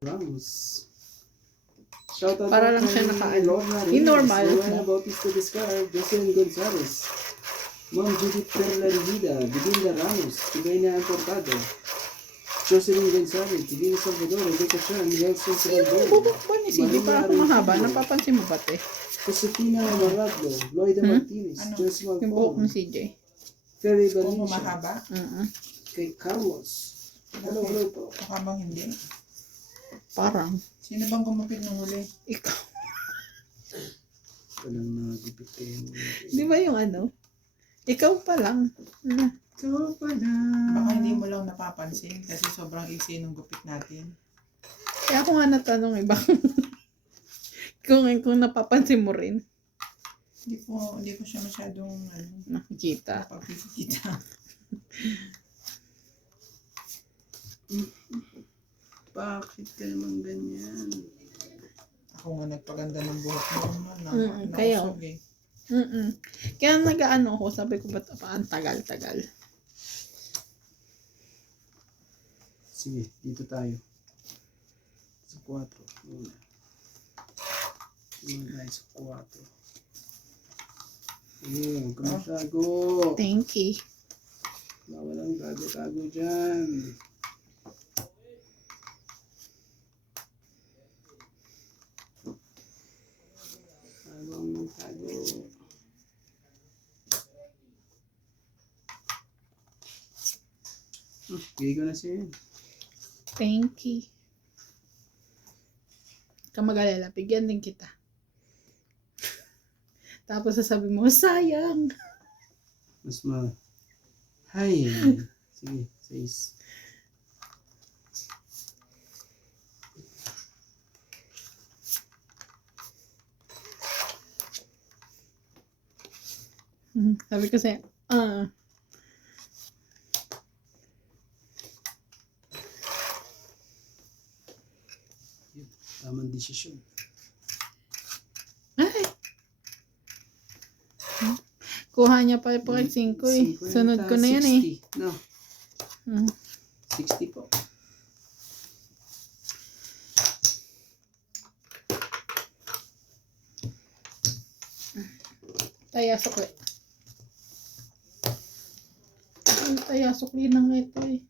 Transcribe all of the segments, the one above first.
Ramos. Shoutout Para lang siya normal. Rowena Bautista Descar, Jocelyn Gonzalez, Ma'am Judith Perlarida, Bidinda Ramos, Tibena Portado, Jocelyn Gonzalez, Divina Salvador, Rebecca Chan, Nelson Salvador, Bubuk ba ni CJ? Para ako mahaba. Napapansin mo ba, te? Josefina Maradlo, Loida Martinez, Joshua Yung buhok Paul, ni CJ. Ferry Kung Valencia, mahaba, kay Carlos. Hello po. habang hindi. Parang. Sino bang gumupit ng huli? Ikaw. Walang nagipitin. Di ba yung ano? Ikaw pa lang. Ito pala. Baka hindi mo lang napapansin kasi sobrang iksi ng gupit natin. Kaya ako nga natanong iba. kung napapansin mo rin. Hindi ko siya masyadong Nakikita. napapikita. Bakit ka naman ganyan? Ako nga nagpaganda ng buhok mo. Kaya. Nausog eh. Kaya nag-ano ako, sabi ko ba't ang tagal-tagal. Sige, dito tayo. Sa 4. Muna. Muna tayo sa 4. Huwag ka magtago. Thank you. Walang tago-tago dyan. Walang tago. Bigay ko na siya yun. Thank you. Kamagalala, bigyan din kita. Tapos sasabi mo, sayang. Mas Hay. Sige, 6. Sabi ko sa'yo, Tamang desisyon. ay! Kuha niya pa po kay 5 eh. Sunod ko na yan eh. 60. No, 60 po. Taya sukli. Ang taya sukli ng ito eh.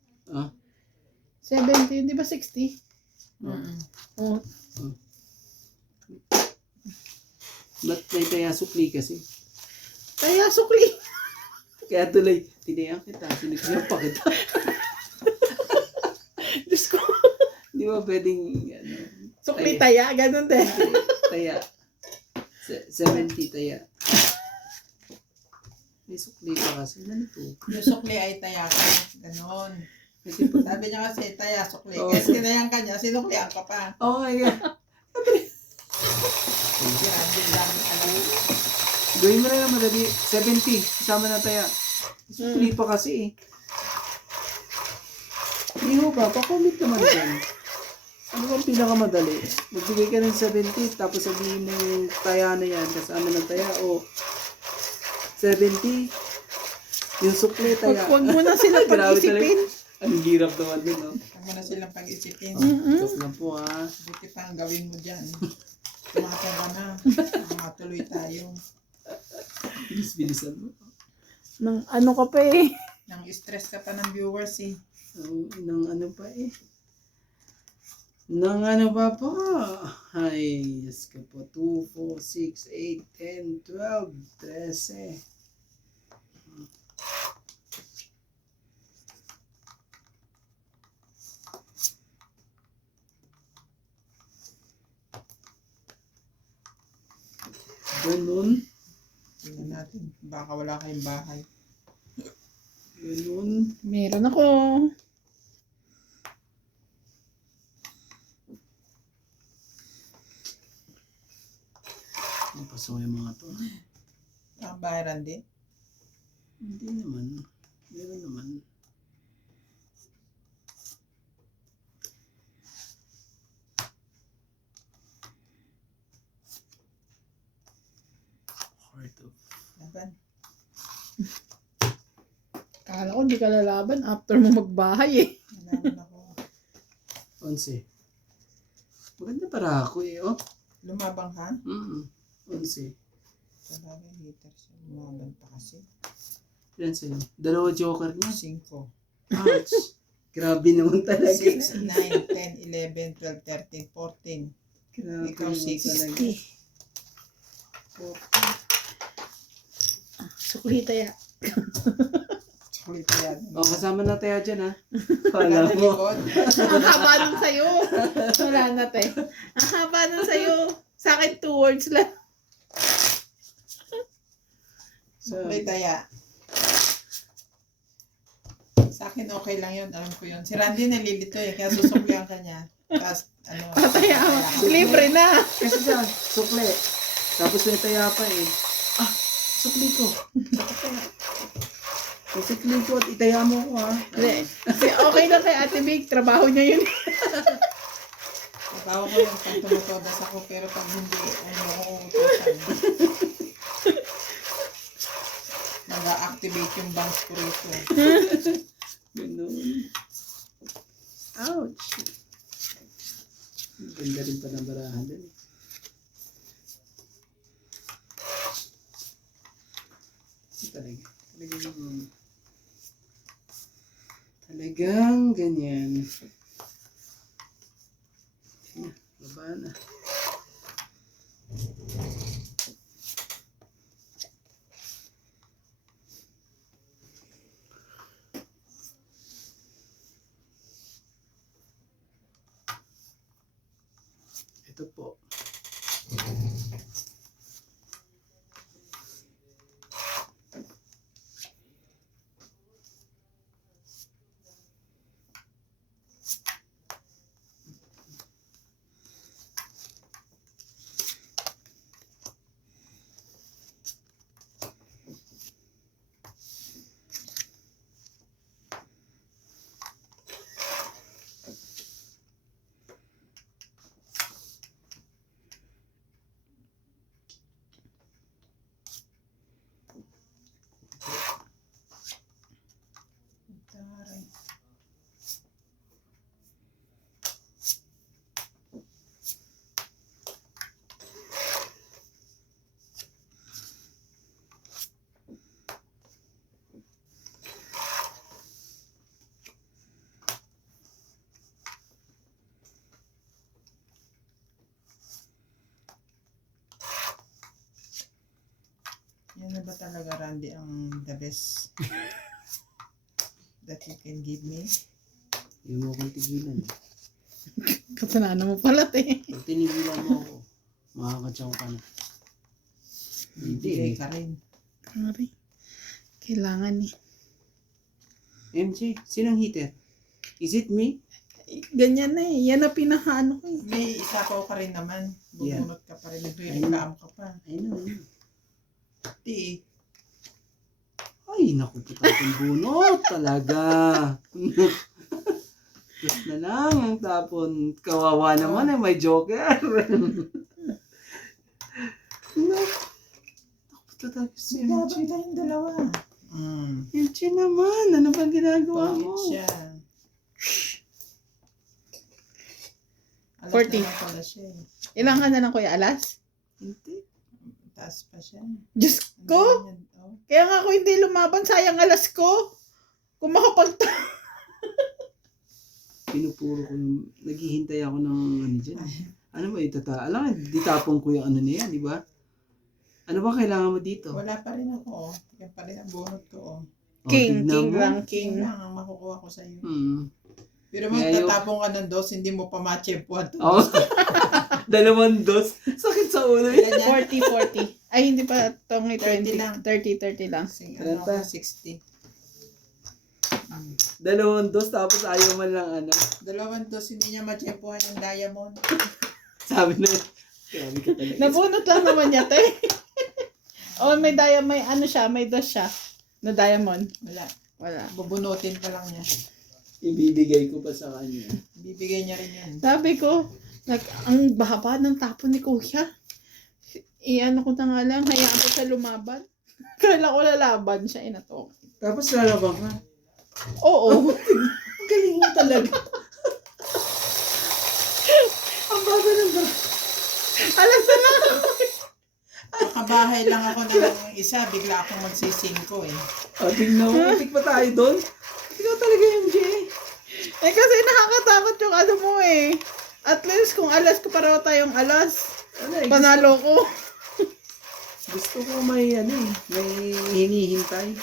70, di ba 60? Oo. Ba't may taya sukli kasi? Taya sukli. Kaya tuloy, tinayan kita, sinigyan pa kita. Diyos ko. Di ba pwedeng, Sukli taya, ganun din. taya. 70 taya. May sukli ka kasi. Ganito. Yung sukli ay tayakan. Ganon. Kasi po, Sabi niya kasi taya sukli. Oo. Kasi kinayan ka niya, sinuklian ka pa. oh my God. Gawin mo na lang madali. 70. Kasama na taya. Sukli pa kasi eh. Hindi mo ba? Pa-comment naman dyan. Ano bang pinakamadali? Magbigay ka ng 70 tapos sabihin mo yung taya na yan kasama ng taya o 70 yung sukli taya. Huwag mo na sila Grabe pag-isipin. talaga. Ang hirap naman din, no? Huwag mo na silang pag-isipin. Joke lang po, ha? Buti pa ang gawin mo dyan. Tumatay ka na. Matuloy tayo. Bilis-bilisan mo. Nang ano ka pa eh. Nang stress ka pa ng viewers eh. Nang ano pa eh. Nang ano pa po? Ay, yes ka po. 2, 4, 6, 8, 10, 12, 13. Ganun. Tingnan natin. Baka wala kayong bahay. Ganun. Meron ako. Napasok yung mga to. Nakabayaran din. Hindi naman. Meron naman. Heart of... Laban. Kala ko di ka lalaban after mo magbahay eh. Nalaman ako. 11. Maganda para ako eh, oh. Lumabang ka? 11. Sabagay, hater siya. Lumaban pa kasi. Yan sa'yo. 2 joker niya. 5. Ouch. Grabe naman talaga. 6, 9, 10, 11, 12, 13, 14. Grabe Ikaw, naman 6. talaga. Suklita ya. Chocolate yan. Oh, kasama na tayo dyan ha. Wala Pala mo. likod. Ang haba nun sa'yo. Wala na, te. Ang haba nun sa'yo. Sa akin, 2 words lang. Chocolate taya. Sa akin okay lang yun. Alam ko yun. Si Randy nalilito eh. Kaya susuklihan ka niya. Tapos ano. Pataya ako. Libre na. Kasi siya, sukle. Tapos may taya pa eh. Ah, sukli ko. Sukli ko at itaya mo ko ha. Hindi. Kasi okay na kay Ate Big. Trabaho niya yun. Trabaho ko yung pag tumutodas ako. Pero pag hindi, ano ako utusan. Nag-activate yung bangs ko rito. Ganun. Ouch. Ganda rin pa ng barahan din. Talaga. Talagang ganyan. Baba na. Ito po. Taray. Yan na ba talaga, Randy, ang the best that you can give me? Hindi mo akong tigilan. Kasalanan mo pala, te. Pag tinigilan mo ako, makakatsaw ka na. Bibigay ka rin. Sorry. Kailangan eh. MJ, sinong hitter? Is it me? Ganyan na eh. Yan na pinakaano ko eh. May isapaw ka rin naman. Yeah. Bubunot ka pa rin. Nagre-reklamo ka pa. I know. Di eh. Ay, naku po tapong bunot talaga. Tapos na lang ang tapon. Kawawa naman eh, may joker. Naku po tapos si Laban MJ. tayong dalawa. MJ naman, ano bang ginagawa Pangit mo? siya. Alas 40. na lang pala siya eh. Ilang ka na lang, Kuya Alas? Hindi. Taas pa siya. Diyos Ang ko! dami niyan, oh. Kaya nga ako hindi lumaban. Sayang alas ko. Kung makapagta... Pinupuro ko yung, naghihintay ako ng ano dyan. Ano ba itata? Alam nga, ditapon ko yung ano na yan, di ba? Ano ba kailangan mo dito? Wala pa rin ako oh. Yan pa rin ang bunot ko oh. O, King, tignan king mo. lang, King king. lang ang makukuha ko sa iyo. Pero Kaya magtatapong ka ng dos, hindi mo pa ma-chempuan to. Oh. 2 dos. Sakit sa ulo yan. Ilan yan? 40. Ay, hindi pa itong 30 20. lang. 30 lang. Ano ako, 60. 2 dos tapos ayaw man lang ano. 2 dos, hindi niya ma-chempuan yung diamond. Sabi na, grabe ka talaga. Nabunot lang naman niya, te. Oh, may may ano siya, may dos siya. Na diamond. Wala. Wala. Bubunutin pa lang niya. Ibibigay ko pa sa kanya. Bibigay niya rin yan. Sabi ko, ang bahaba ng tapon ni Kuya. Ano ko na nga lang, hayaan ko siya lumaban. Kala ko lalaban siya, inato. Tapos lalabang ka. Oo. Ang galing mo talaga. Ang bagal Alas na lang. Makabahay lang ako ng isa, bigla akong magsisingko eh. Tingnan mo, itik pa tayo doon. Ikaw talaga, MJ. Eh kasi nakakatakot yung ano mo eh. At least kung alas ko pareho tayong alas. Ano eh, Panalo ko. gusto ko may may hinihintay.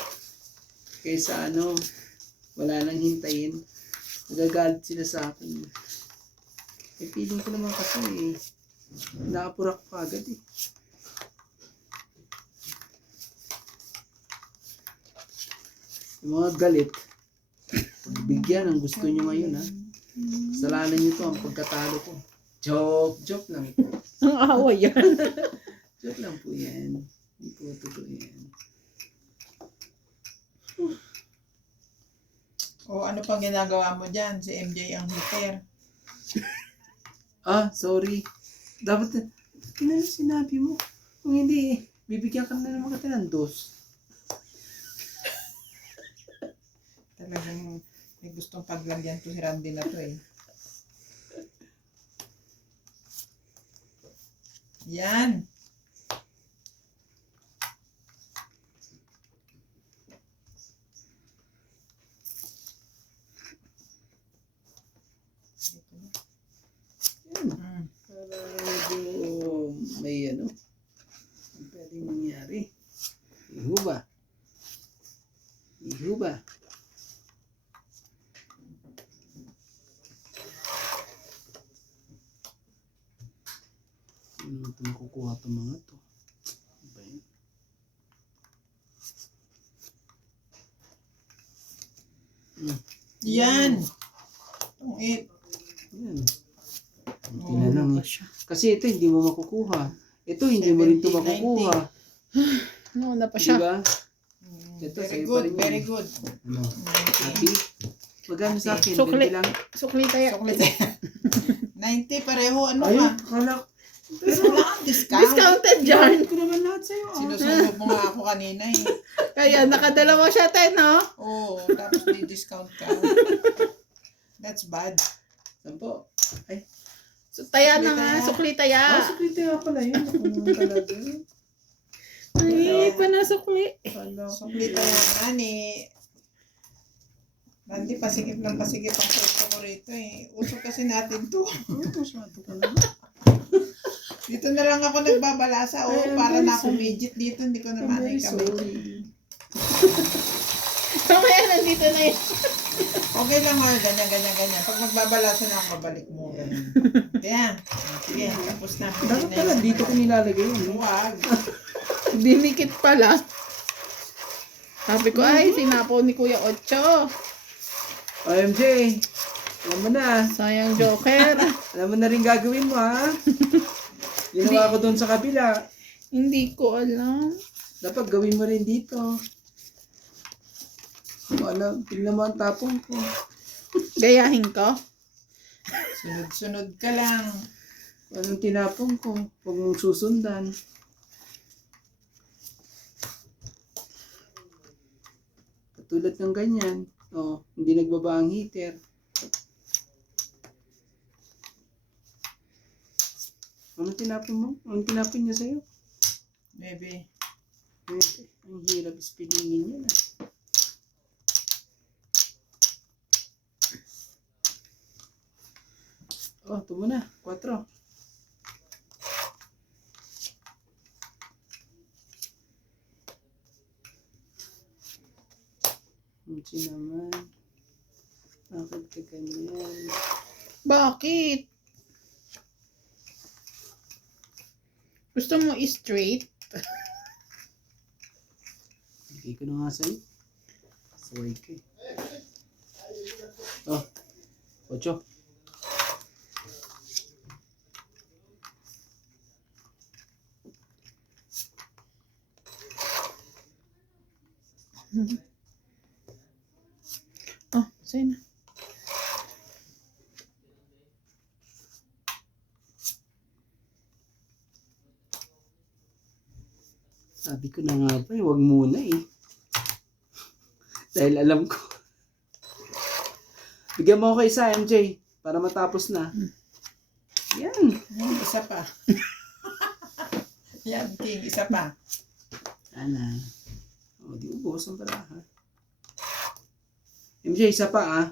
Kaysa wala nang hintayin. Nagagalit sila sa akin. Eh, feeling ko naman kasi nakapurak pa agad eh. Yung mga galit, bigyan ang gusto nyo ngayon ha. Kasalanan nyo to ang pagkatalo ko. Joke lang po. Ang away yan. Joke lang po yan. Hindi po totoo yan. O ano pang ginagawa mo dyan? Si MJ ang hitter. Sorry. Dapat, kinala sinabi mo. Kung hindi, bibigyan ka na naman kita ng dos. Talagang may gustong paglagyan to si Randy na to eh. Yan. Mm. Para medyo may ang pwedeng mangyari. Ihuba. Ito makukuha itong mga to. Ano ba yun? Yan. Ang it. Yan. Tingnan lang eh. Kasi ito hindi mo makukuha. Ito hindi mo rin ito 70, makukuha. Nauna pa siya. Diba? Mm, Ito, very sa'yo pa good, rin yun. very good. Ano? Happy? Magkano sa akin? Sukli. 20 lang. Sukli tayo. Chocolate. 90 pareho. Ano Ayun, ka? kala ko. Pero wala kang discount. Discounted dyan. Ko naman lahat sa'yo. Sinusunog mo nga ako kanina eh. Kaya nakadalawa siya tayo, no? Oo, tapos di-discount ka. That's bad. Sampo. Ay. So, taya na Sukli nga. taya. Sukli taya. Suklite nga pala yun. Ako naman talaga. Ay, panasukli. Kala ko. Sukli tayo nga ni... Randy, pasigip lang pasigip ang pwesto ko rito eh. Uso kasi natin to. Masyado ka na. Dito na lang ako nagbabalasa. Ay, Para I'm na very ako sorry. midget dito. Hindi ko I'm naman very ay kami. sorry. Mamaya nandito na yun. Okay lang ha. Ganyan. Pag magbabalasa na ako, babalik mo. Ganyan. Kaya, sige, tapos na. Dapat pala dito ko nilalagay yun. Huwag. Dinikit pala. Sabi ko, ay, sinapaw ni Kuya Ocho. OMG. Alam mo na. Sayang joker. Alam mo na rin gagawin mo ha. Ginawa ko doon sa kabila. Hindi ko alam. Dapat gawin mo rin dito. Tingnan mo ang tapong ko. Gayahin ko. Sunod-sunod ka lang. Anong tinapong ko? Huwag mong susundan. Katulad ng ganyan. Hindi nagbaba ang heater. Anong tinapon mo? Anong tinapon niya sa'yo? Maybe. Ang hirap spiningin yan ah. Ito muna. 4. Hindi naman. Bakit ka ganyan? Bakit? Gusto mo i-straight? Bigay ko na nga sa'yo. Saway ka eh. 8. Sa'yo na. Sabi ko na nga ba huwag muna eh. Dahil alam ko. Bigyan mo ako isa, MJ. Para matapos na. Yan. Isa pa. Yan, King. Isa pa. Ana. O, di ubos ang baraha. MJ, isa pa ah.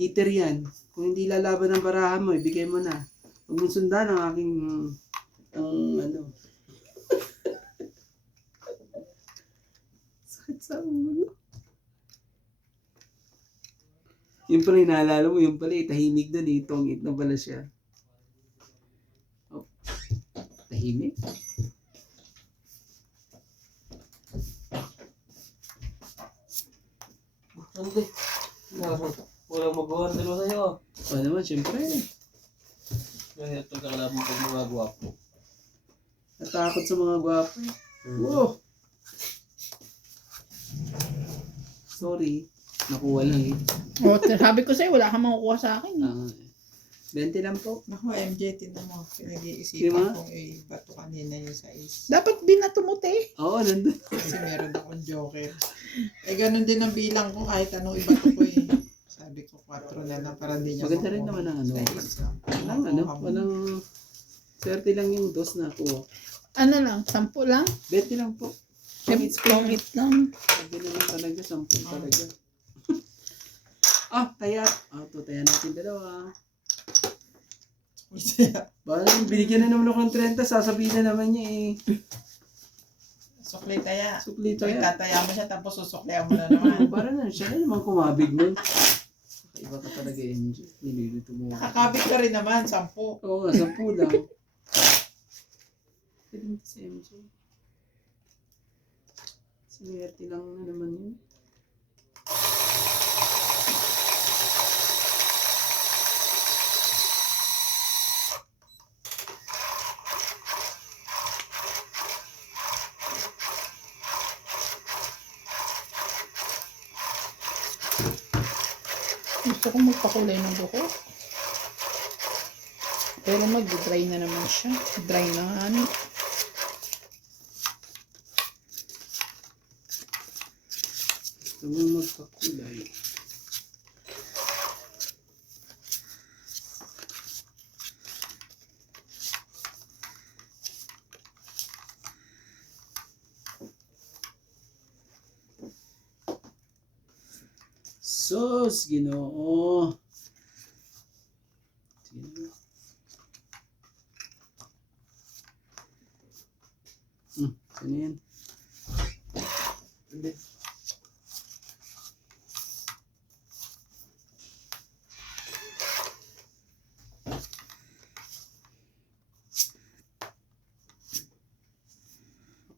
Heater yan. Kung hindi lalaban ang baraha mo, ibigay mo na. Huwag mong sundan ang aking, ano. Sakit sa ulo. Yung pala, inaalala mo, yung pala, tahimik doon, tongit na pala siya. Oh. Tahimik? Hindi. Walang magawa ang dalawa sa'yo. O naman, syempre. Kaya ito kakalaban pag mga gwapo. Natakot sa mga gwapo. Wow! Sorry. Nakuha lang eh. O, sabi ko sa'yo, wala kang makukuha sa akin. 20 lang po. Naku, MJ, tinan mo. Di Pinag-iisipan ba? kong bato kanina yung size. Dapat binato mo, te. Oo, nandun. Kasi meron akong joker. Eh, ganun din ang bilang ko kahit anong ibato ko eh. Sabi ko, 4 na lang para hindi niya Maganda rin naman ang ano. Walang ano, walang swerte lang yung dos na kuha. Ano lang, 10 lang? 20 lang po. Pangit lang. Sabi na lang talaga, 10 talaga. Taya. Ito, taya natin dalawa. Baka binigyan na naman ako ng 30, sasabihin na naman niya eh. Sukli taya. Sukli So, taya. itataya mo siya tapos susuklihan mo na naman. Para na, siya na naman kumabig nun. Iba ka talaga, MJ. Nililito mo. Nakakabit ka rin naman, 10. Oo nga, 10 lang. Pwede si MJ. Sinwerte lang na naman yun. Gusto ko magpakulay ng buhok. Pero mag-dry na naman siya. Dry na nga. Ano. Gusto mo magpakulay. Sus, Ginoo. Sige na. Ano yan? Hindi.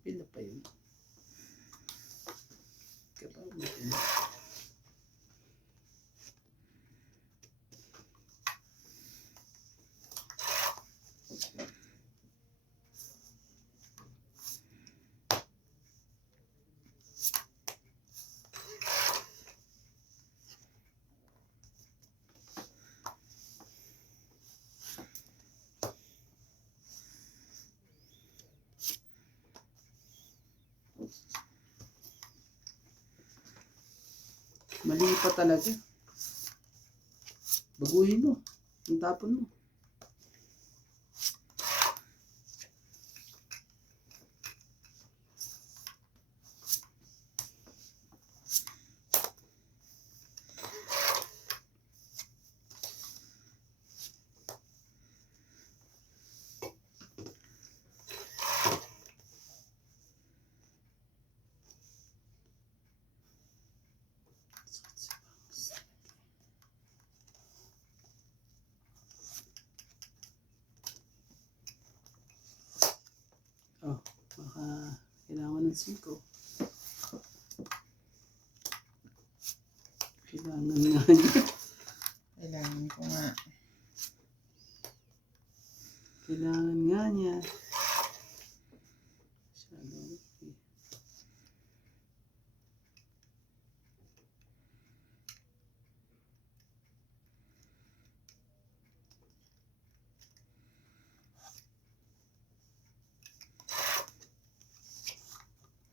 Pila pa yun. Kapag natin. Mali pa talaga. Baguhin mo. Ang tapon mo. Baka kailangan ng 5. Kailangan nga niya. Kailangan ko nga. Kailangan nga niya. Masyado.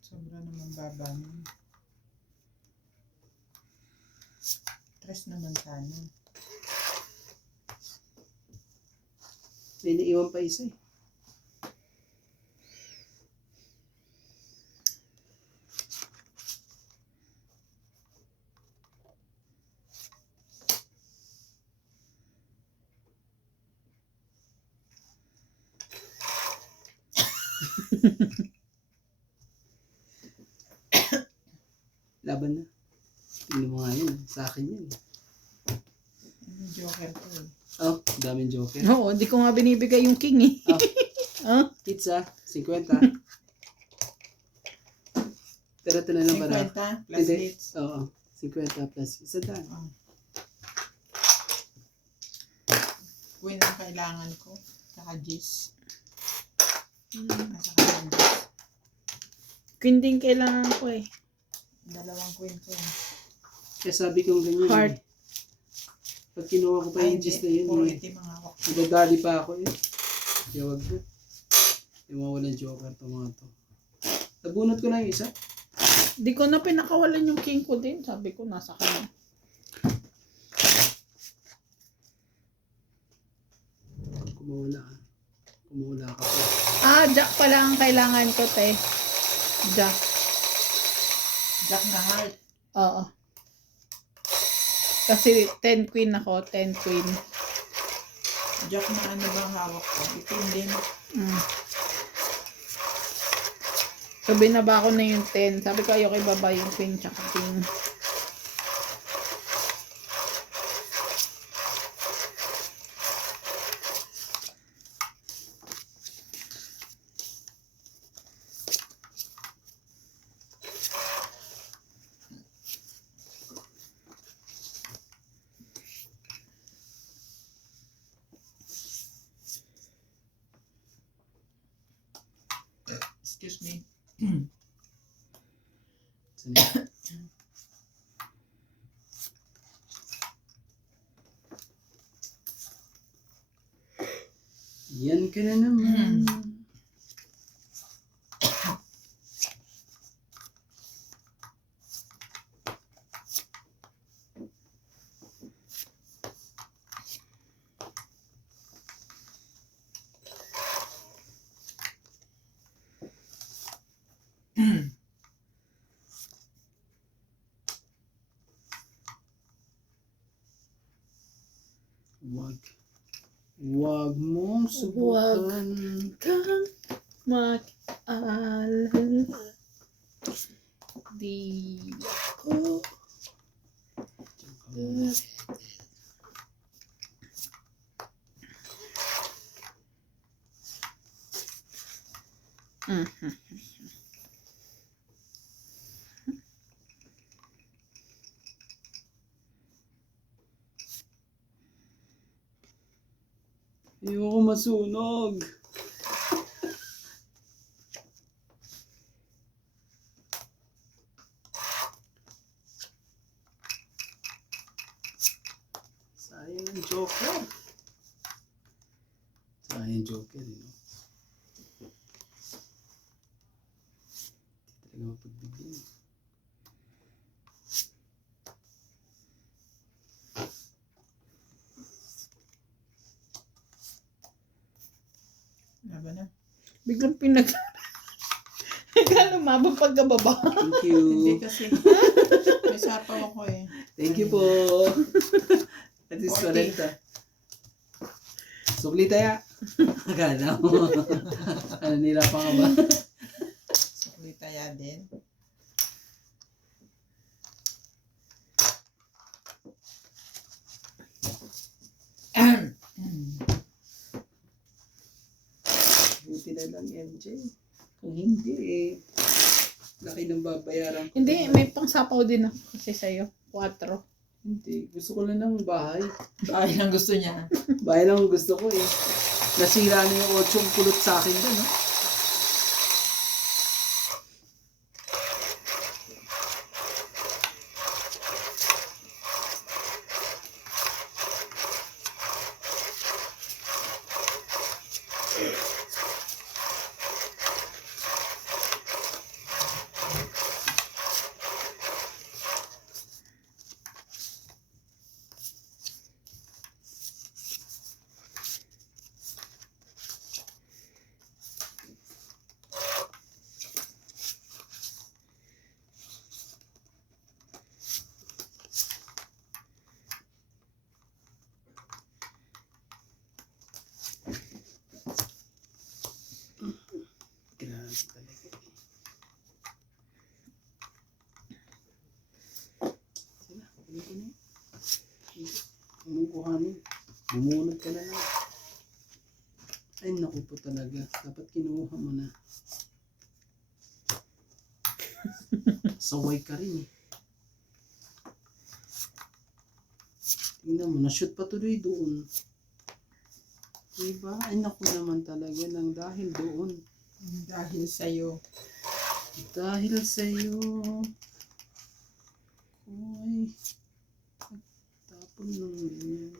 Sobra naman baba mo. 3 naman sana. May naiwan pa isa eh. Laban na. Tingnan mo nga yun. Sa akin yun. Yung Joker ko eh. Oh, daming joker. Oo, di ko nga binibigay yung king eh. Oh, Ah? pizza, 50. Pero ito na lang para. 50 plus Hindi. hits. Oo, 50 plus. Isa daan. Queen ang kailangan ko. Saka G's. Nasa kanyang G's. Queen din kailangan ko eh. Dalawang queen ko. Kaya sabi kong ganyan. Heart. Pag kinuha ko pa yung gist na yun, Puro eh, itim ang hawak. nadadali pa ako eh. Kaya wag na. Yung mga walang joker to mga to. Nabunot ko na yung isa. Di ko na pinakawalan yung king ko din. Sabi ko, nasa kanya. Kumawala ka. Kumawala ka pa. Ah, jack pala ang kailangan ko, te. Jack. Jack na heart. Oo. Kasi 10 queen ako, 10 queen. Jack na ano bang hawak ko? Itim din. Mm. So, binaba ko na yung 10. Sabi ko, ayoko ibaba yung queen tsaka king. Excuse me. Saan yun? Yan ka na naman. Wag. Wag mong subukan. Kang mag-alala. Di ako. Mhm. Ayoko masunog. Sayang yung joker. Sayang yung joker, eh, no? Hindi talaga mapagbigyan. Laban na. Biglang pinag... Biglang lumabang pagkababa. Thank Hindi you. kasi. May sapaw ako eh. Thank you po. At least 40. 40. Sukli tayo. Akala mo. Ano nila pa ka ba? Suklitaya din. Buti na lang MJ. Kung hindi eh. Laki ng babayaran ko. Hindi, may pangsapaw din ako kasi sa'yo. 4. Hindi. Gusto ko lang ng bahay. Ay, ang gusto niya. Bahay lang ang gusto ko eh. Nasira na yung 8 kulot sa akin doon. No? Bumunod ka na lang. Ay, naku po talaga. Dapat kinuha mo na. Saway ka rin eh. Tingnan mo, na-shoot pa tuloy doon. Diba? Ay, naku naman talaga nang dahil doon. Dahil sa'yo. Dahil sa'yo. Koy. Tapon ng ganyan.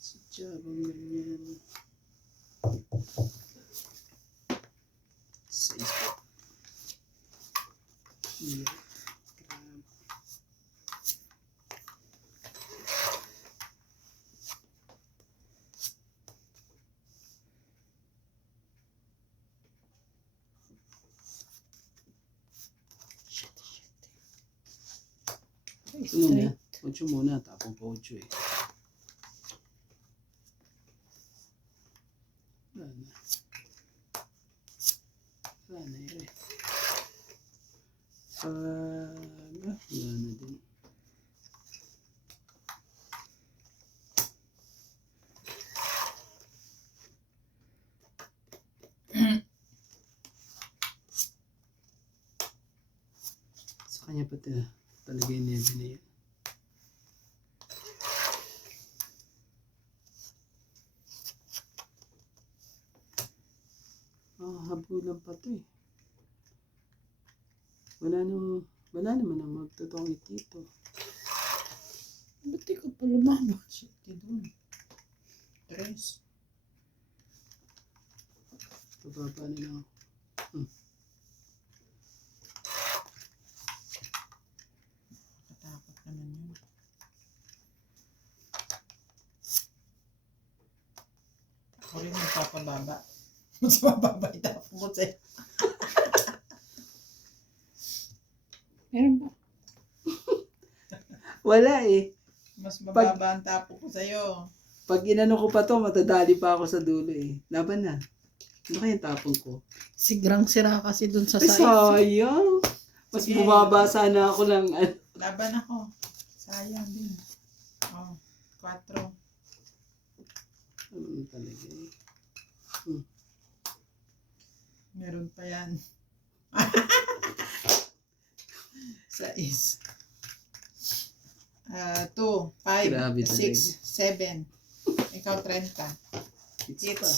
Sadya bang ganyan. Sa isip. Here. Grab. Ito muna. 8 muna. Tapong pa 8 eh. Wala na. Wala na eh. Wala na din. Sa kanya pa talaga yung nebe na yun. Habulan pa to eh. Wala naman ang magtutongit dito. Ba't di ka pa lumabas? Shit, doon. 3. Pababa na lang. Katakot naman yun. Ako rin magpapababa. Mas mababa itapon ko sa'yo. Meron ba? Wala eh. Mas mababa ang tapo ko sa'yo. Pag inano ko pa to, matadali pa ako sa dulo eh. Laban na. Ano kayang tapon ko? Sigrang sira kasi dun sa Ay, size. sayang. Mas Sige. bumaba sana ako lang. Laban ako. Sayang din. Oh, 4. Ano talaga eh. Meron pa yan. 6. 2, 5, Grabe 6, 7. Ikaw 30. Hits Hits. pa.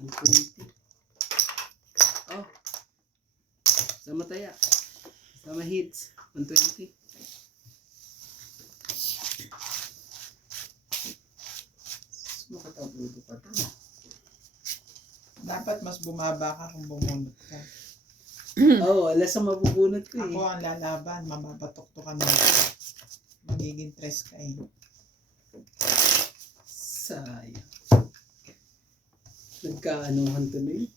120. Oh. Sama taya. Sama hits. 120. Makatabudo pa to. Dapat mas bumaba ka kung bumunot ka. Oo, alas ang mabubunot ko eh. Ako ang lalaban, mababatok to ka na. Magiging 3 ka eh. Sayang. Nagkaanuhan tuloy.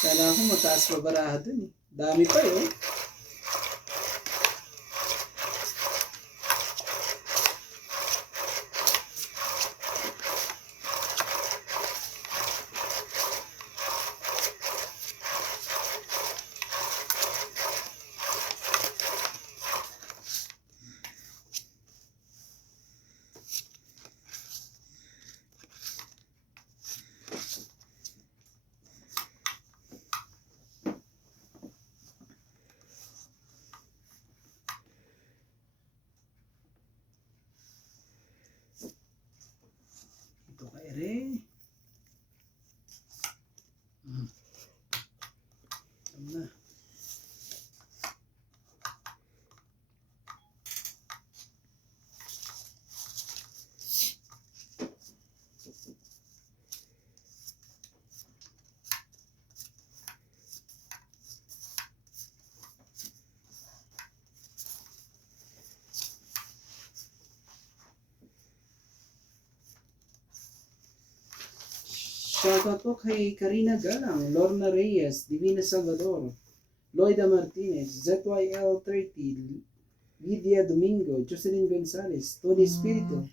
Kala ko mataas pa baraha dun eh. Dami pa eh. Ito ka ere. Tama na. Shoutout po kay Karina Galang, Lorna Reyes, Divina Salvador, Loida Martinez, ZYL30, Lydia Domingo, Jocelyn Gonzalez, Tony Espiritu,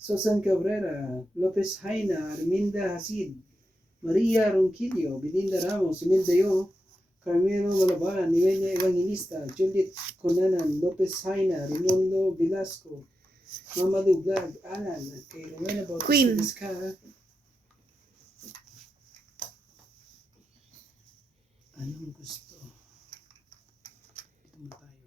Susan Cabrera, Lopez Haina, Arminda Hasid, Maria Ronquillo, Belinda Ramos, Imelda Yo, Carmelo Malaban, Imelia Evangelista, Juliet Conanan, Lopez Haina, Raimundo Velasco, Mamadou Vlog, Alan, kay Rowena Bautista Queen. Vizcarra. Anong gusto? Dito mo tayo.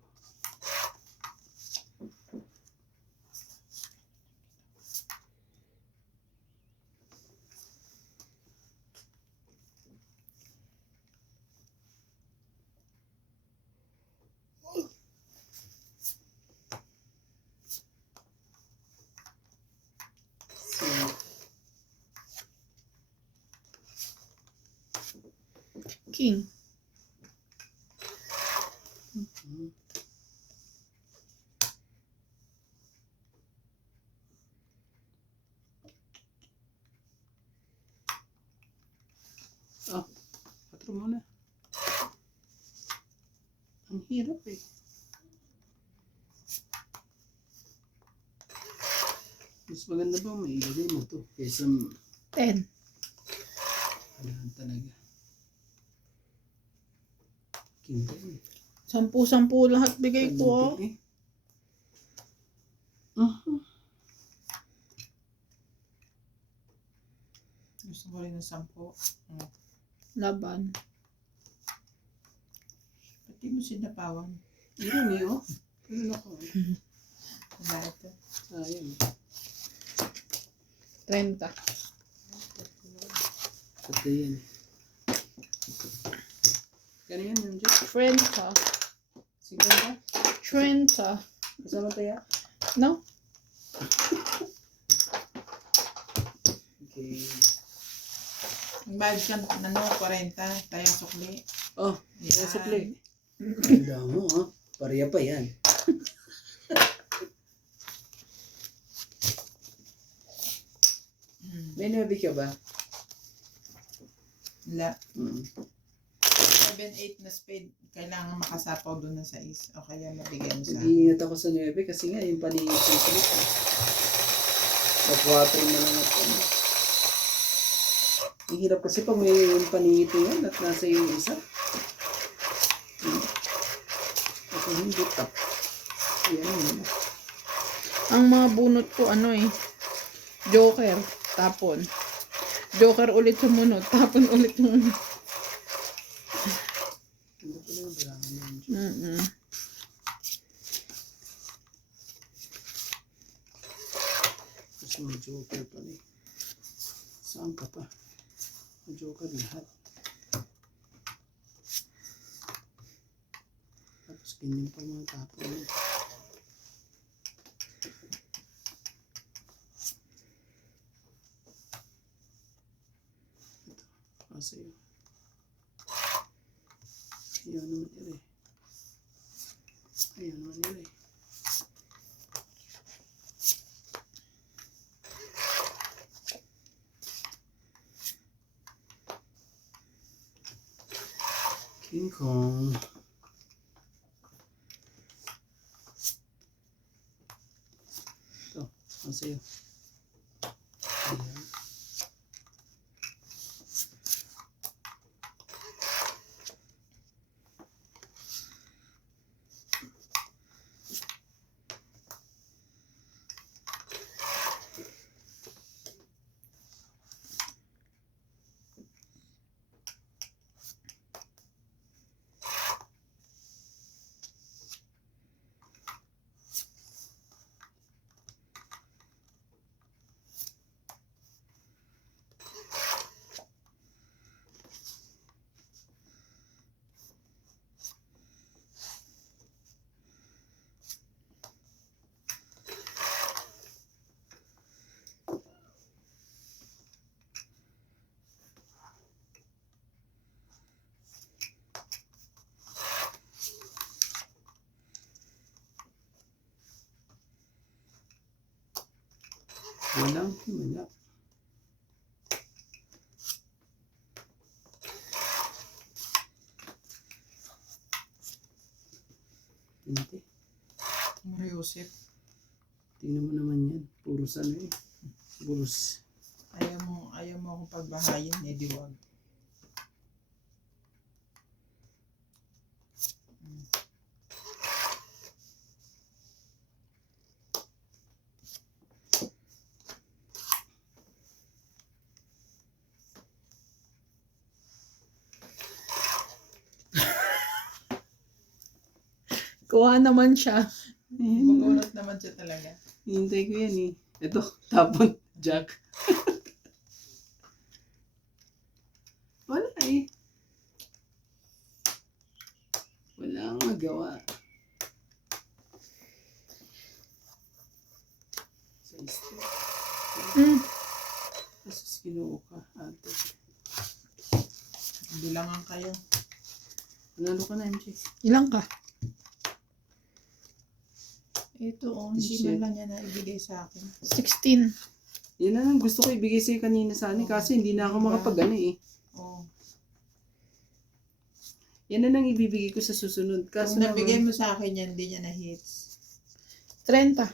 So, King. ah, patro muna. Ang hirap eh. Mas maganda ba may ilagay mo to kaysa 10. ano talaga. Kinta eh. 10 lahat bigay ko. Oh. Eh. Uh-huh. Gusto ko rin ng 10. Laban. Pati mo sinapawan. Yun eh, oh. Ano ako? Wala ito. Sayang. 30. Pati yan. Kano yan yung Diyos? 30. 50? 30. Kasama tayo? No? Okay. Magbayad ka ng 40. Tayo sukli. Oh, Yan. yan sa play. Ganda mo, ha? Pareha pa yan. May nabi ka ba? Wala. Mm. 7-8 na spade. Kailangan makasapaw doon na 6. O kaya mabigay mo sa Nag-iingat ako sa 9 kasi nga yung paningit ng sulit. Nag-4 na lang ako. Ang hirap kasi pag may paningit yan at nasa yung isa. Ako hindi tap. Yan yun. Ang mga bunot ko ano eh. Joker. Tapon. Joker ulit sumunod. Tapon ulit sumunod. Ganda pala yung balangan ng Diyos. Mm-mm. Tapos may joker pala eh. Saan ka pa? May joker lahat. Tapos ganyan pa mga tapon. Ito. Para sa'yo. Ayaw naman nila eh. Ayaw naman nila eh. King Kong. Ito, ang sa'yo. Ayan. Walang himala. Hindi. Mario Joseph. Tingnan mo naman yan. Puros ano eh. Puros. Ayaw ayaw mo akong pagbahayin, eh di wag. Kuha naman siya. Bubunot naman siya talaga. Hintay ko yan eh. Ito, tapon, Jack. Wala eh. Wala akong magawa. Sa isip. Asus, kinuha ka. Ate. Bilangan kayo. Nanalo ka na, MJ. Ilang ka? Ito, hindi Shit. man lang niya na ibigay sa akin. 16. Yan na lang gusto ko ibigay sa'yo kanina sana kasi hindi na ako makapag-ano eh. Oh. Yan na lang ibibigay ko sa susunod. Kaso Kung nabigay naman, mo sa akin yan, hindi niya na hits. 30.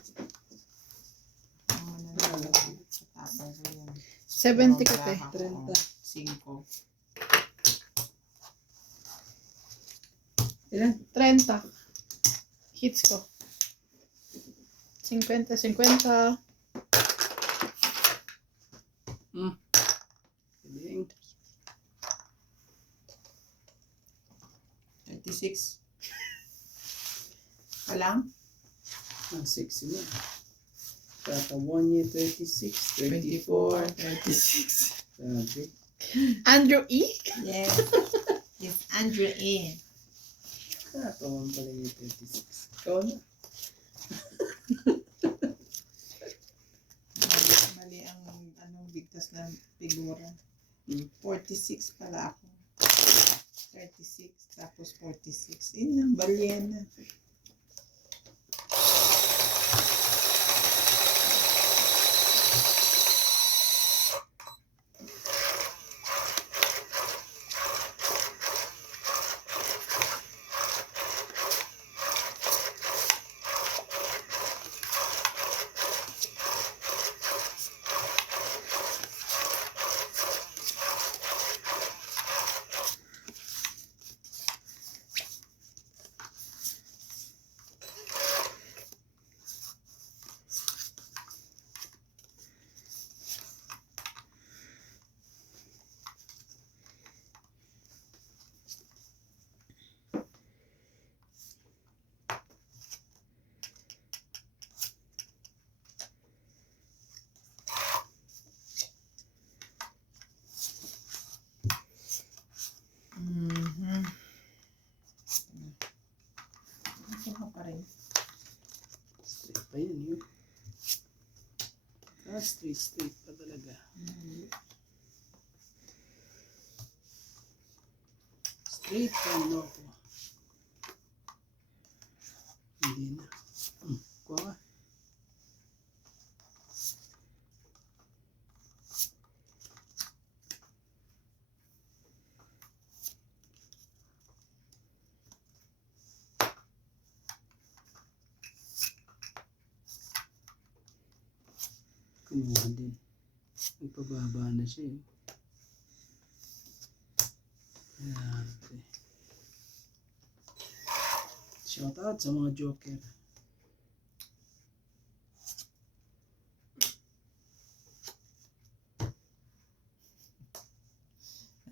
Tapos ko yan. 70 ka te. 30. 5. Ilan? 30. Hits ko. 50. Galing. 36. Palang? Ang sexy mo. Tata 1 year, 36, 24, 36. Sabi. Andrew E? Yes. It's Andrew E. Katawan pala yung 36. Ikaw na. Mali ang anong bigkas na figura. Hmm. 46 pala ako. 36 tapos 46. Yun ang balyena. Ito ka pa rin. Straight pa yun yun. Straight pa talaga. Straight pa no ako. Hindi na. Kuha ka. Kumuha din. Nagpababa na siya eh. Grabe. Shout out sa mga joker.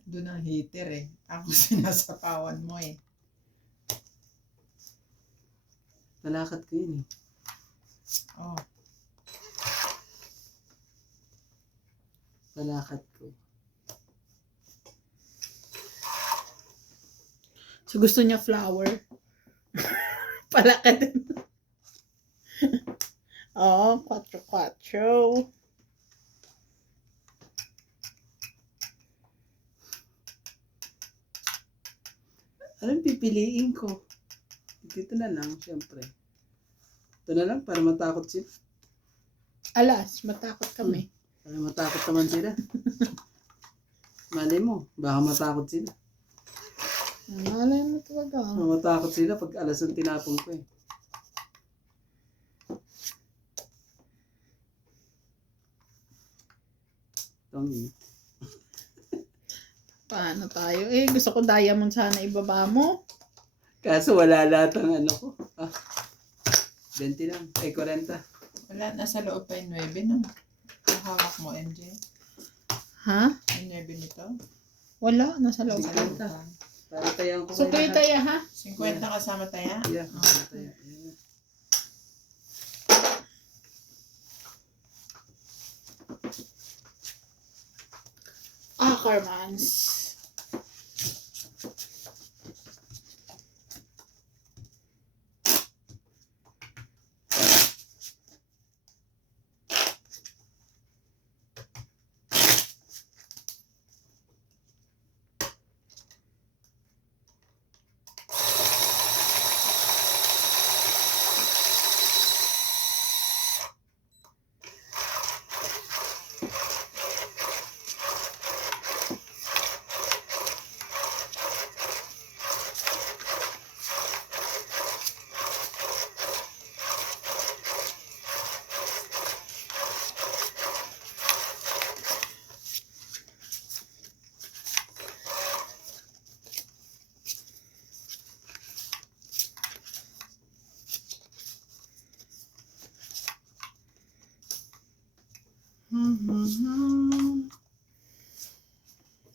Doon ang heater eh. Ako sinasapawan mo eh. Nalakat ko yun eh. Oh. Nalakat ko. So gusto niya flower. Pala ka din. Oh, 4-4. Anong pipiliin ko? Dito na lang, syempre. Ito na lang para matakot sila. Alas, matakot kami. Para matakot naman sila. Malay mo, baka matakot sila. Malay mo talaga. Matakot sila pag alas ang tinapong ko eh. Itong Paano tayo? Eh, gusto ko diamond sana ibaba mo. Kaso wala lahat ang ano ko. 20 lang. Ay, 40. Wala, nasa loob pa yung 9, no? Ang hawak mo, MJ. Ha? Yung 9 nito. Wala, nasa loob. Nasa loob pa. Para tayang ko So, kayo tayo, ha? 50 kasama tayo? Yeah, kasama tayo. Ayan. Ackermans.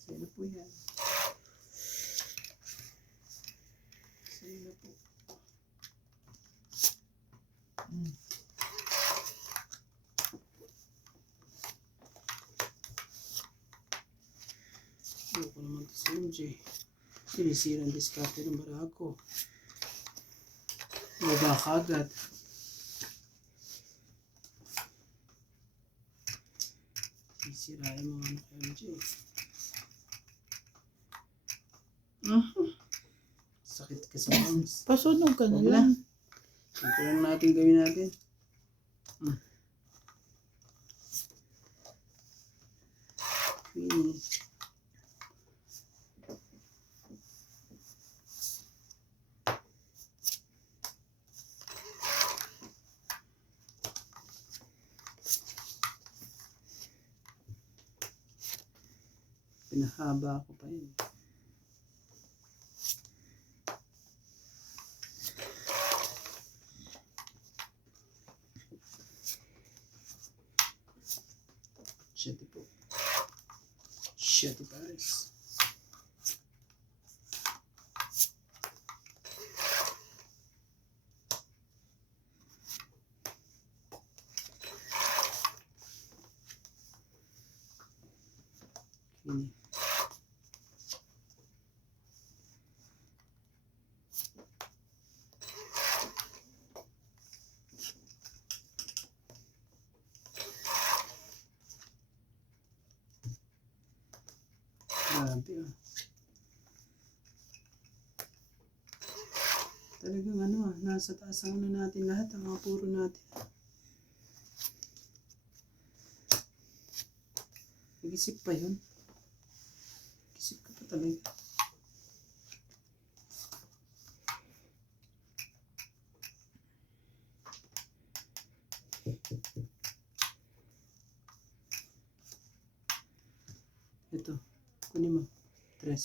Sino po yan? Sino po? Ayoko naman ito si MJ. Sinisira ang diskarte ng barako. Baba ka agad. Sisirain mo ano kay MJ. Sakit ka sa arms. Pasunog ka na Wag na. lang. Ito lang natin gawin natin. Queenie. Pinahaba ko pa yun. Shitty po. Shitty pares. Queenie. Grabe ah. Talagang ano ah, nasa taas ang ano natin lahat, ang mga puro natin. Nag-isip pa yun. Nag-isip ka pa talaga. Ito. Kunin mo. 3.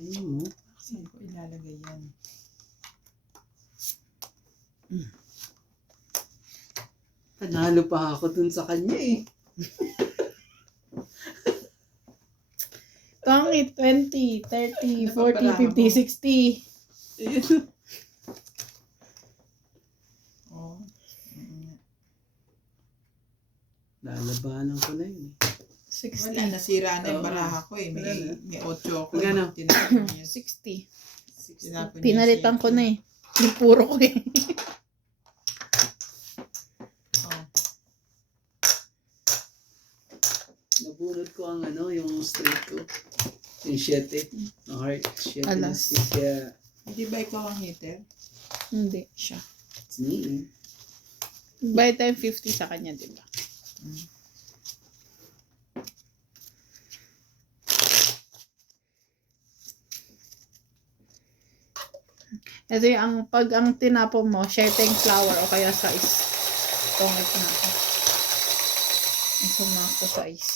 Ayaw mo. Saan ko ilalagay yan? Panalo pa ako dun sa kanya eh. Tangi, 20, 30, 40, 50, 60. Ayun. Oh. Lalabanan ko na yun eh. 60. Wala, nasira na yung Oo. baraha ko eh. Wala na. May 8 ako. Magkano? Tinapon niya. 60. Tinapon niya Pinalitan siya. ko na eh. Yung puro ko eh. Oh. Nabunod ko ang ano, yung straight ko. Yung 7. Ang heart. 7 na Alas. stick. Kaya, Hindi ba ikaw ang hitter? Hindi siya. it's me. By time 50 sa kanya, di ba? Ito yung pag ang tinapon mo, shirting flower o kaya size. Tungit na ako. Ang sumako size.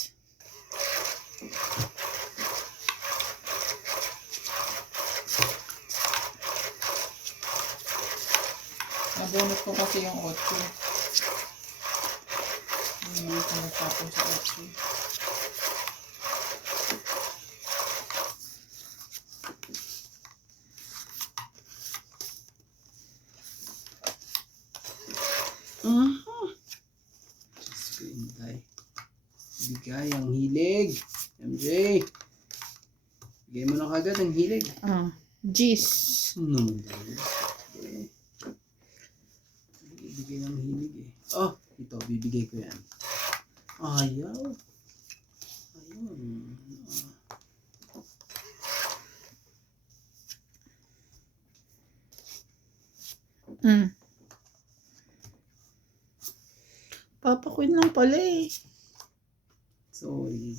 ko kasi yung 8. Hindi ko nagtapon sa 8. Diyos ko, Inday. Bigay ang hilig. MJ. Bigay mo na kagad ang hilig. Jeez. Bibigay ng hilig eh. Oh, ito, bibigay ko yan. Ayaw. Ayun. Papa Queen lang pala eh. Sorry.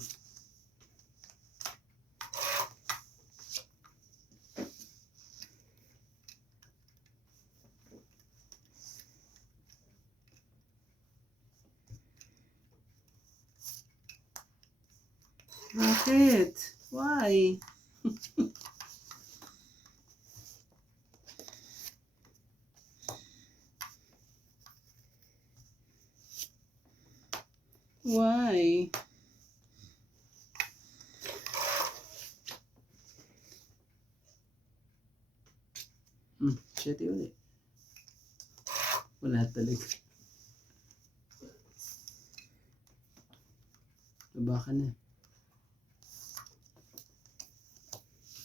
Bakit? Why? Why? Shit ulit. Wala talaga. Baba ka na.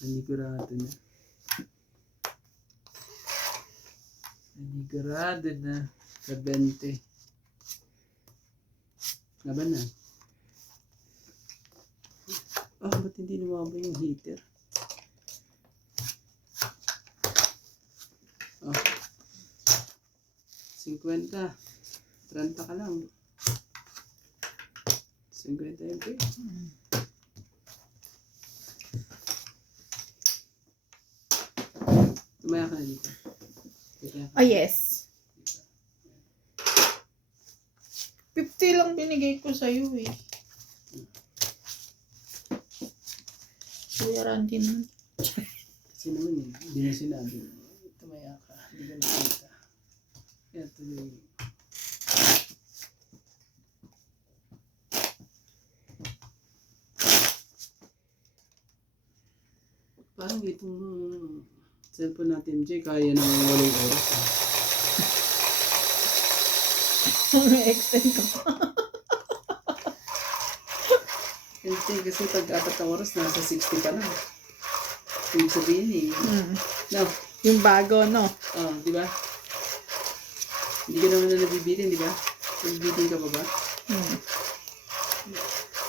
Nanigurado na. Nanigurado na. Sa 20. Laban na. Ba't hindi lumaba yung heater? 50. 30 ka lang. 50 MP. Tumaya ka na dito. Yes. 50 lang binigay ko sa'yo eh. Kuya Randy naman. Kasi naman eh, hindi na sinabi. Tumaya ka. Hindi ka nakita. Kaya tuloy. Parang itong cellphone natin, Jay, kaya ng 8 oras. May extend ka pa. Kasi pag 4 na oras, nasa 60 pa lang. Ibig sabihin eh. No. Yung bago, no? Di ba? Hindi ka naman na nabibitin, di ba? Nabibitin ka pa ba?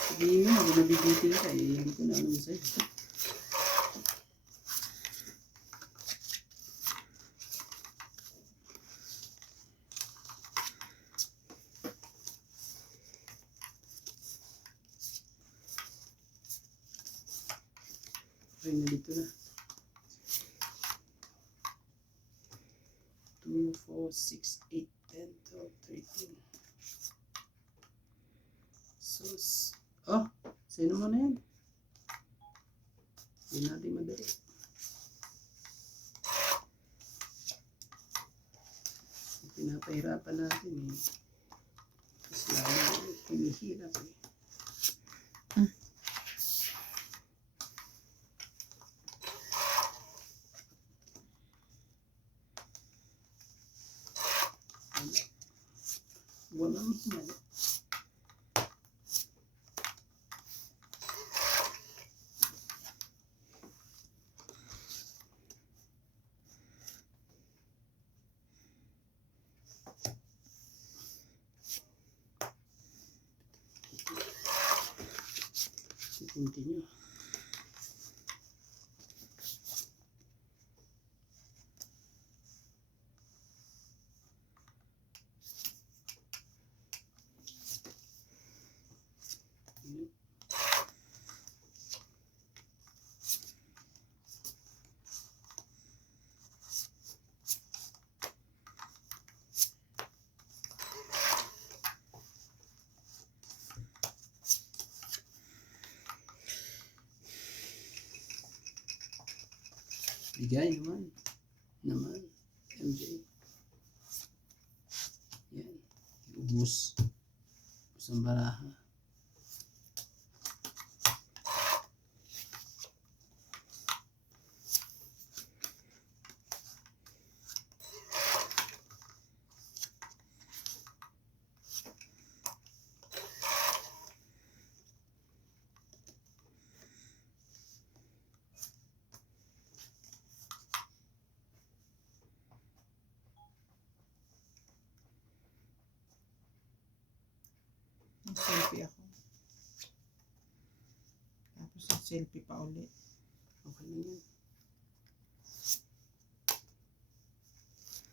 Sabihin mo, kung nabibitin ka, hindi ko na alam sa'yo. Okay na dito na. 2, 4, 6, 8, 10, 12, 13. Sus. Sino mo na yan? Hindi natin madali. Pinapahirapan natin eh. Kasi lalo pinihirap eh. Walang himala. Continue. Bigay naman. MJ. ubus. Ubus ang baraha. Selfie ako. Tapos selfie pa ulit. Okay na yun.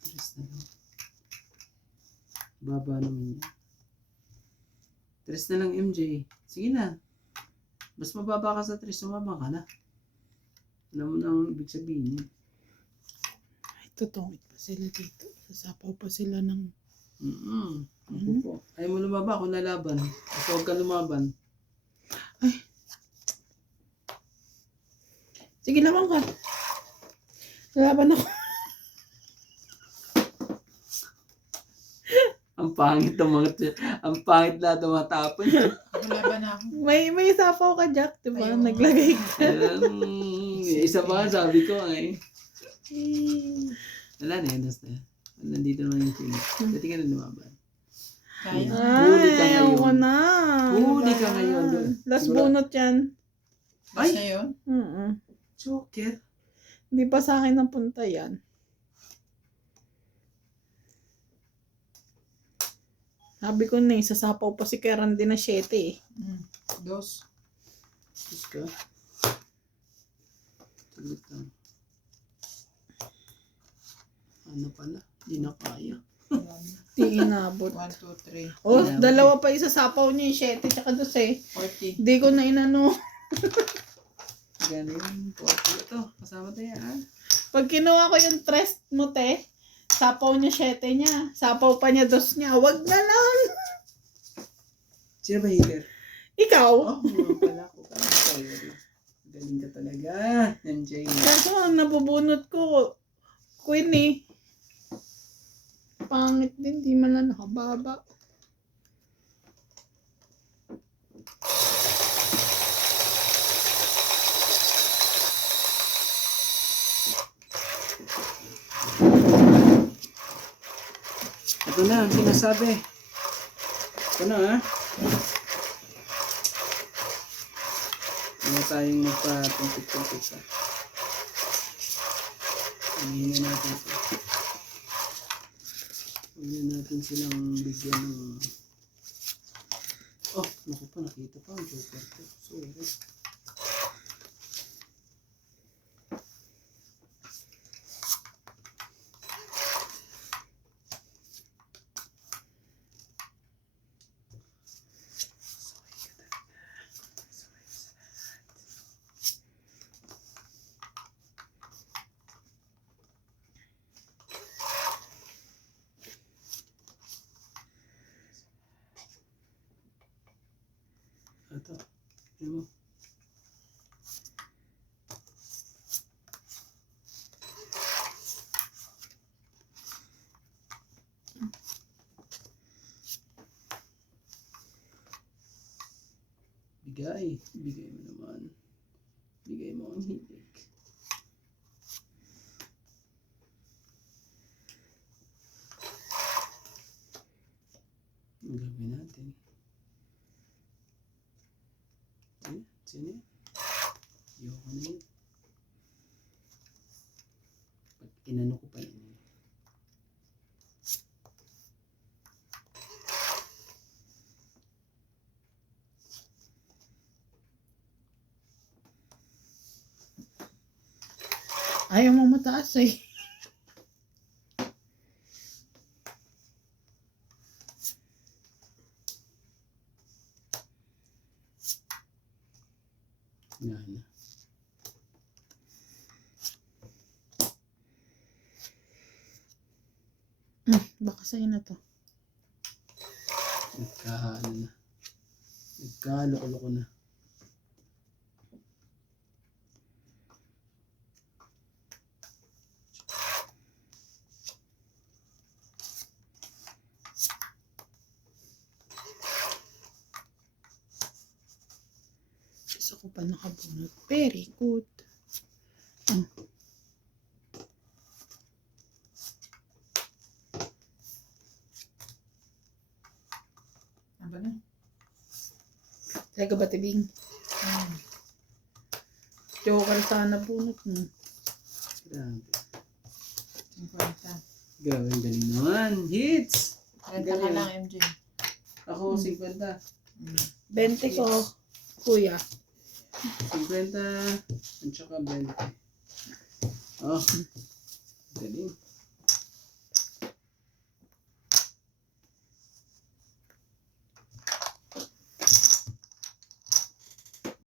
Tres na lang. Baba naman yan. Tres na lang, MJ. Sige na. Mas mababa ka sa tres, sumama ka na. Alam mo na ang ibig sabihin niya. Ay, tutungit pa sila dito. Sasapaw pa sila ng... Ako po. Ayaw mo lumaba, ako lalaban. Basta huwag ka lumaban. Sige naman ka. Lalaban ako. Ang pangit ng mga... Ang pangit lahat ng mga tapon. Laban ako. May sapaw ka, Jack. Diba? Ayun. Naglagay ka. Isa pa sabi ko ay. Eh, Wala na yun, basta. Nandito naman yung Philip. Dati ka na lumaban. Kaya. Huli ka Ay, ayaw ngayon. ko na. Huli ka Diba? ngayon. Last Siguro- bunot yan. Basta Ay! yun. Joker. Hindi pa sa akin napunta yan. Sabi ko na sasapaw pa si Karen din na 7 eh. Dos. Diyos ka. Sagot lang. Ano pala? Hindi na kaya. Di inabot. 1, 2, 3. Oh, Inabot dalawa pa isasapaw niya yung 7 tsaka 12. 40. Hindi ko na inano. Galing. Ito. Kasama tayo ah. Pag kinuha ko yung trust mo te, sapaw niya 7 niya. Sapaw pa niya 2 niya. Wag na lang. Sino ba hitter? Ikaw? Oh, mga pala ko. Galing ka talaga. MJ. Kaso ang nabubunot ko, Queen eh. Pangit din, di man lang nakababa. Ito na ang sinasabi. Ito na ha. Ano tayong magpa-tumpit-tumpit pa. Hingin na natin ito. Hingin natin silang bigyan ng... Oh, naku pa, nakita pa ang Joker ko. Sorry. Ito. Tignan mo. Bigay. Bigay mo naman. Bigay mo ang hilig. Ang gagawin natin. Sino yan? Ayoko na yun. Pag inano ko pa yun. Ayaw mo mataas eh. Yan na. Baka sa'yo na to. Nagkaano na. Nagkaloko-loko na. ka nakabunot. Very good. Ano ba na? Teka ba, tibing? Joker sana bunot mo. Grabe. 50. Grabe, ang galing naman. Hits! 30 ka lang, MJ. Ako, 50. 20 ko, kuya. 50. At saka 20. Oh. Galing.